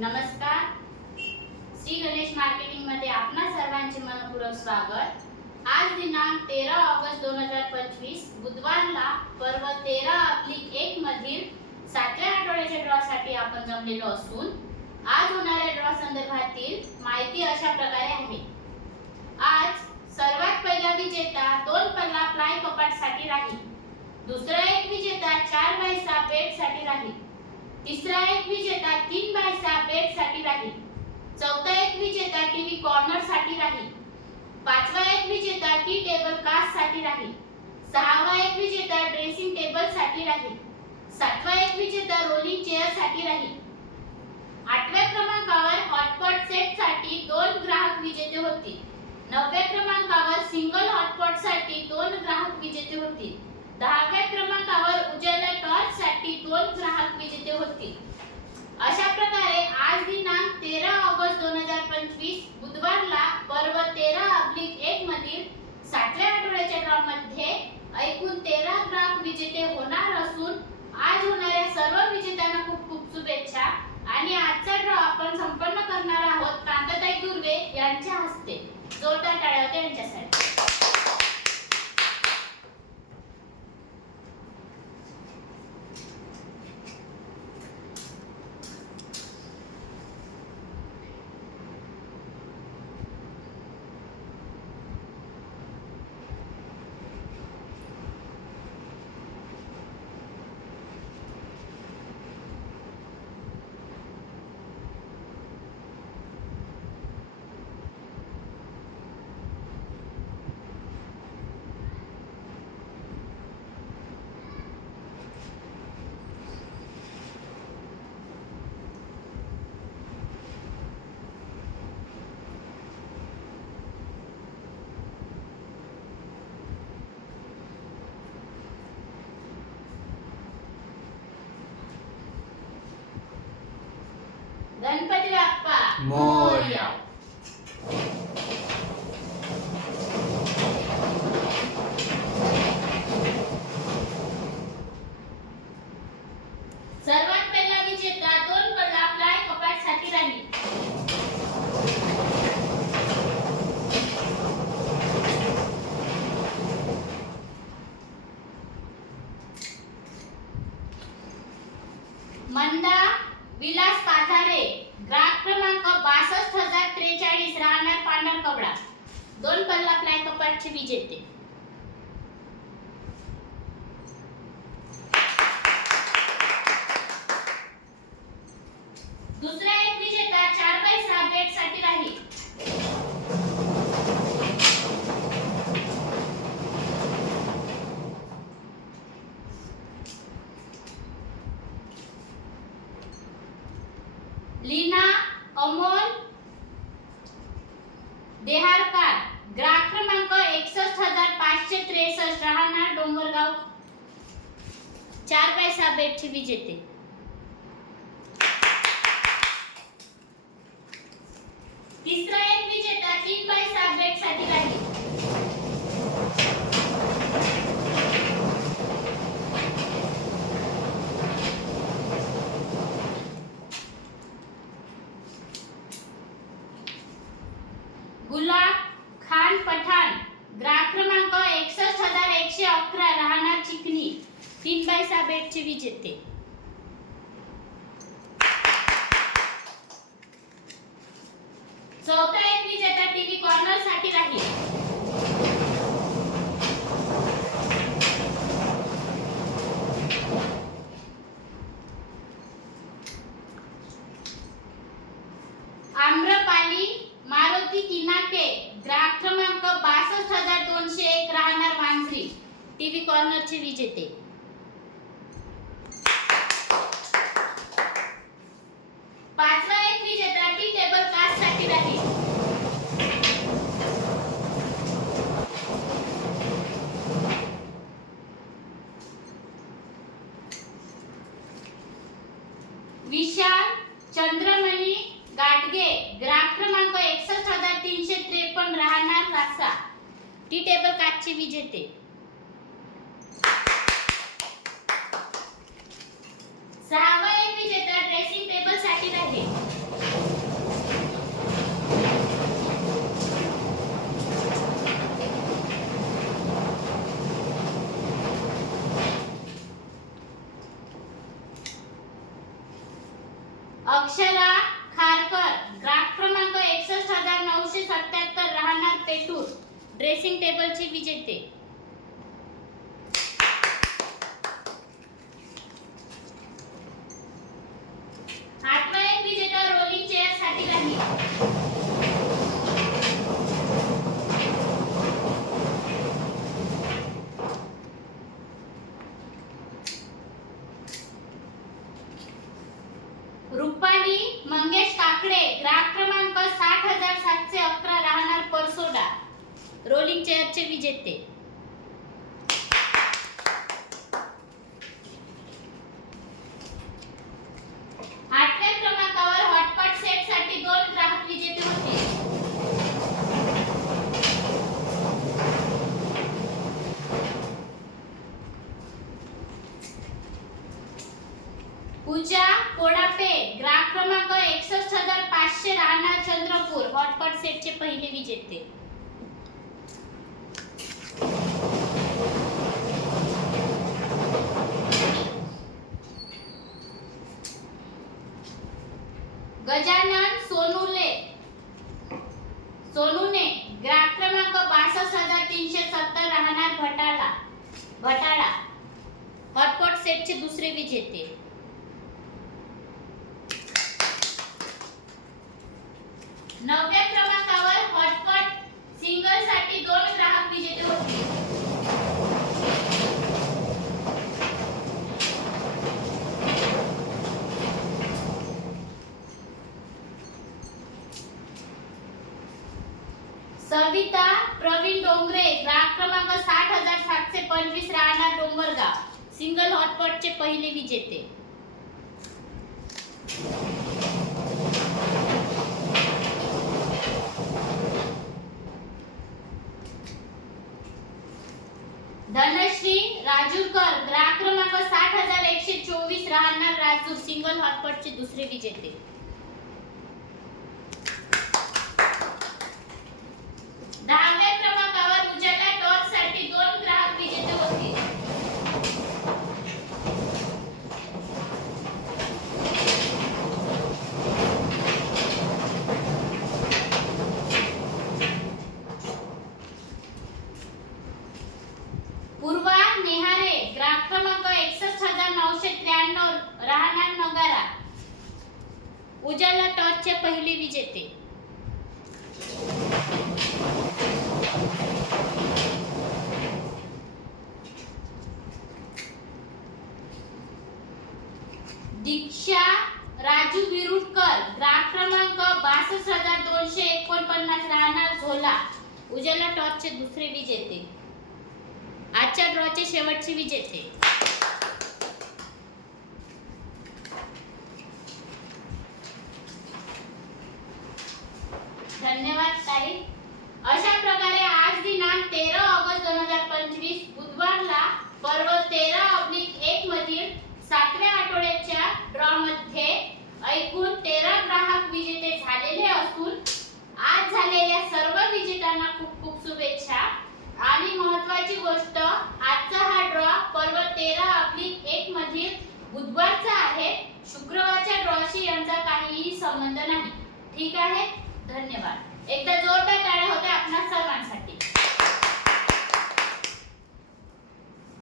नमस्कार. श्री गणेश मार्केटिंगमध्ये आपणा सर्वांचे मनपूर्वक स्वागत. आज दिनांक तेरा ऑगस्ट दोन हजार पंचवीस बुधवारला पर्व तेरा अब्लिक एक मधील सातव्या आठवड्याच्या ड्रॉ साठी आपण जमलेलो असून आज होणाऱ्या ड्रॉ संदर्भातील माहिती अशा प्रकारे आहे. आज सर्वात पहिला विजेता दोन पल्ला प्लाय कपाटसाठी राहील. दुसरा एक विजेता चार बाय सहा बेडसाठी राहील. तिसरा एक विजेता तीन बाय सहा बेडसाठी राहील चौथा एक विजेता टीव्ही कॉर्नरसाठी राहील. पाचवा एक विजेता टी टेबल कास्टसाठी राहील. सहावा एक विजेता ड्रेसिंग टेबलसाठी राहील. सातवा एक विजेता रोलिंग चेअरसाठी राहील. आठव्या क्रमांकावर हॉटपॉट सेटसाठी दोन ग्राहक विजेते होतील. नवव्या क्रमांकावर सिंगल हॉटपॉटसाठी दोन ग्राहक विजेते होतील. दहाव्या क्रमांकावर उजाला टॉर्च साठी दोन ग्राहक विजेते होतील. अशा प्रकारे आज दिनांक तेरा ऑगस्ट दोन हजार पंचवीस बुधवारला पर्व तेरा अब्लिक एक मधील सातव्या आठवड्याच्या ड्रॉ मध्ये एकूण तेरा ग्राहक विजेते होणार असून आज होणाऱ्या सर्व विजेत्यांना खूप खूप शुभेच्छा. आणि आजचा ड्रॉ आपण संपन्न करणार आहोत कांताताई दुर्वे यांच्या हस्ते. जोरदार टाळ्या होत्या यांच्यासाठी. Moya. दोन पल्ला प्लॅन कपाटचे विजेते दुसरा एक विजेता चार बाय सहा बेडसाठी राहील लीना अमोल देहारकर ग्राहक क्रमांक एकसष्ट हजार पाचशे त्रेसष्ट राहणार डोंगरगाव चार बाय सहा बेडचे विजेते तिसरा एक विजेता तीन बाय सहा बेडसाठी राहील गुलाब खान पठाण ग्राहक क्रमांक एकसष्ट हजार एकशे अकरा राहणार चिकणी तीन बाय सहा बेडचे विजेते चौथा एक विजेता टीव्ही कॉर्नरसाठी राहील आम्रपाली मारुती किनाके ग्राहक क्रमांक बासष्ट हजार दोनशे एक राहणार मांजरी टीव्ही कॉर्नरचे विजेते. वाचा. टी टेबल काचचे विजेते सहावा एक विजेता ड्रेसिंग टेबलसाठी राहील अक्षरा ड्रेसिंग टेबलची विजेते. आठवा एक विजेता रोलिंग चेअरसाठी राहील. रुपाली मंगेश काकडे ग्राहक क्रमांक साठ हजार सातशे रोलिंग चेअरचे विजेते. आठव्या क्रमांकावर हॉटपॉट सेटसाठी दोन ग्राहक विजेते होते. पूजा कोडापे ग्राहक क्रमांक एकसष्ट हजार पाचशे राहणार चंद्रपूर हॉटपॉट सेटचे पहिले विजेते. गजानन सोनूले. सोनूने ग्राहक क्रमांक बासष्ट हजार तीनशे सत्तर राहणार भटाला. भटाळा हॉटपॉट सेटचे दुसरे विजेते. नवव्या क्रमांकावर हॉटपॉट सिंगलसाठी दोन ग्राहक विजेते होते सविता प्रवीण डोंगरे ग्राहक क्रमांक साठ हजार सातशे पंचवीस राहणार डोंगरगाव सिंगल हॉटपॉटचे पहिले विजेते. धनश्री राजूरकर ग्राहक क्रमांक साठ हजार एकशे चोवीस राहणार राजूर सिंगल हॉटपॉटचे दुसरे विजेते. दहा क्रमांकावर उजाला टॉर्च साठी दोन ग्राहक विजेते होते पूर्वा नेहारे ग्राहक क्रमांक एकसष्ट हजार नऊशे त्र्याण्णव राहणार नगारा उजाला टॉर्चचे पहिले विजेते. दीक्षा राजू विरुटकर ग्राहक क्रमांक बासष्ट हजार दोनशे एकोणपन्नास राहणार झोला. उजाला टॉर्चचे दुसरे विजेते. आजच्या ड्रॉचे शेवटचे विजेते. धन्यवाद ताई. अशा प्रकारे आज दिनांक तेरा ऑगस्ट दोन हजार पंचवीस बुधवारला पर्व तेरा ऑब्लिक एक मधील सातव्या आठवड्याच्या ड्रॉ मध्ये एकूण तेरा ग्राहक विजेते झालेले असून आज झालेल्या सर्व विजेत्यांना खूप खूप शुभेच्छा. आणि महत्वाची गोष्ट आजचा हा ड्रॉ पर्व तेरा ऑब्लिक एक मधील बुधवारचा आहे. शुक्रवारच्या ड्रॉशी यांचा काहीही संबंध नाही. ठीक आहे? धन्यवाद. एकदा